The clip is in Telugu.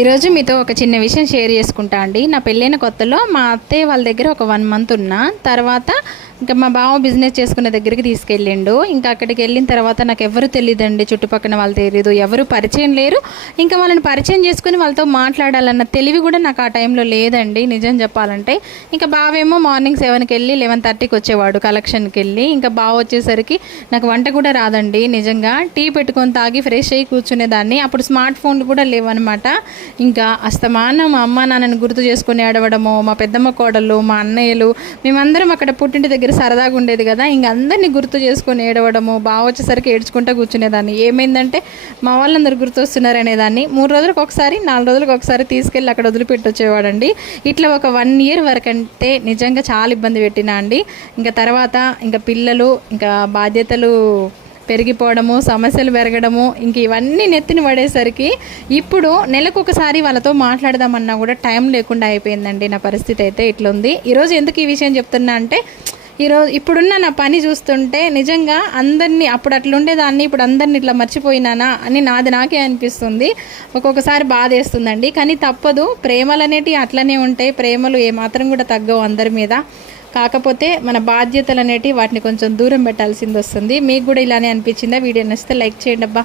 ఈరోజు మీతో ఒక చిన్న విషయం షేర్ చేసుకుంటా అండి. నా పెళ్ళైన కొత్తలో మా అత్తయ్య వాళ్ళ దగ్గర ఒక 1 మంత్ ఉన్నా. తర్వాత ఇంకా మా బావ బిజినెస్ చేసుకునే దగ్గరికి తీసుకెళ్ళిండు. ఇంకా అక్కడికి వెళ్ళిన తర్వాత నాకు ఎవరు తెలియదండి, చుట్టుపక్కల వాళ్ళు తెలియదు, ఎవరు పరిచయం లేరు. ఇంకా వాళ్ళని పరిచయం చేసుకుని వాళ్ళతో మాట్లాడాలన్న తెలివి కూడా నాకు ఆ టైంలో లేదండి నిజం చెప్పాలంటే. ఇంకా బావేమో మార్నింగ్ 7కి వెళ్ళి 11:30కి వచ్చేవాడు కలెక్షన్కి వెళ్ళి. ఇంకా బావ వచ్చేసరికి నాకు వంట కూడా రాదండి నిజంగా. టీ పెట్టుకొని తాగి ఫ్రెష్ అయ్యి కూర్చునేదాన్ని. అప్పుడు స్మార్ట్ ఫోన్లు కూడా లేవన్నమాట. ఇంకా అస్తమానం మా అమ్మ నాన్నని గుర్తు చేసుకుని ఏడవడము, మా పెద్దమ్మ కోడళ్ళు, మా అన్నయ్యలు, మేమందరం అక్కడ పుట్టింటి దగ్గర సరదాగా ఉండేది కదా, ఇంక అందరినీ గుర్తు చేసుకొని ఏడవడము. బాగా వచ్చేసరికి ఏడ్చుకుంటూ కూర్చునేదాన్ని. ఏమైందంటే మా వాళ్ళందరూ గుర్తొస్తున్నారు అనేదాన్ని. 3 రోజులకు ఒకసారి 4 రోజులకు ఒకసారి తీసుకెళ్ళి అక్కడ వదిలిపెట్టి వచ్చేవాడండి. ఇట్లా ఒక 1 ఇయర్ వరకు అంటే నిజంగా చాలా ఇబ్బంది పెట్టినా అండి. ఇంకా తర్వాత ఇంకా పిల్లలు, ఇంకా బాధ్యతలు పెరిగిపోవడము, సమస్యలు పెరగడము, ఇంక ఇవన్నీ నెత్తిన పడేసరికి ఇప్పుడు నెలకొకసారి వాళ్ళతో మాట్లాడదామన్నా కూడా టైం లేకుండా అయిపోయిందండి నా పరిస్థితి. అయితే ఇట్లుంది. ఈరోజు ఎందుకు ఈ విషయం చెప్తున్నా అంటే, ఇప్పుడున్న నా పని చూస్తుంటే నిజంగా అందరినీ, అప్పుడు అట్లుండేదాన్ని, ఇప్పుడు అందరిని ఇట్లా మర్చిపోయినానా అని నాకే అనిపిస్తుంది. ఒక్కొక్కసారి బాధ వేస్తుందండి. కానీ తప్పదు, ప్రేమలు అనేటివి అట్లనే ఉంటాయి. ప్రేమలు ఏమాత్రం కూడా తగ్గవు అందరి మీద. కాకపోతే మన బాధ్యతలు అనేటివి వాటిని కొంచెం దూరం పెట్టాల్సింది వస్తుంది. మీకు కూడా ఇలానే అనిపించిందా? వీడియో నచ్చితే లైక్ చేయండి అబ్బా.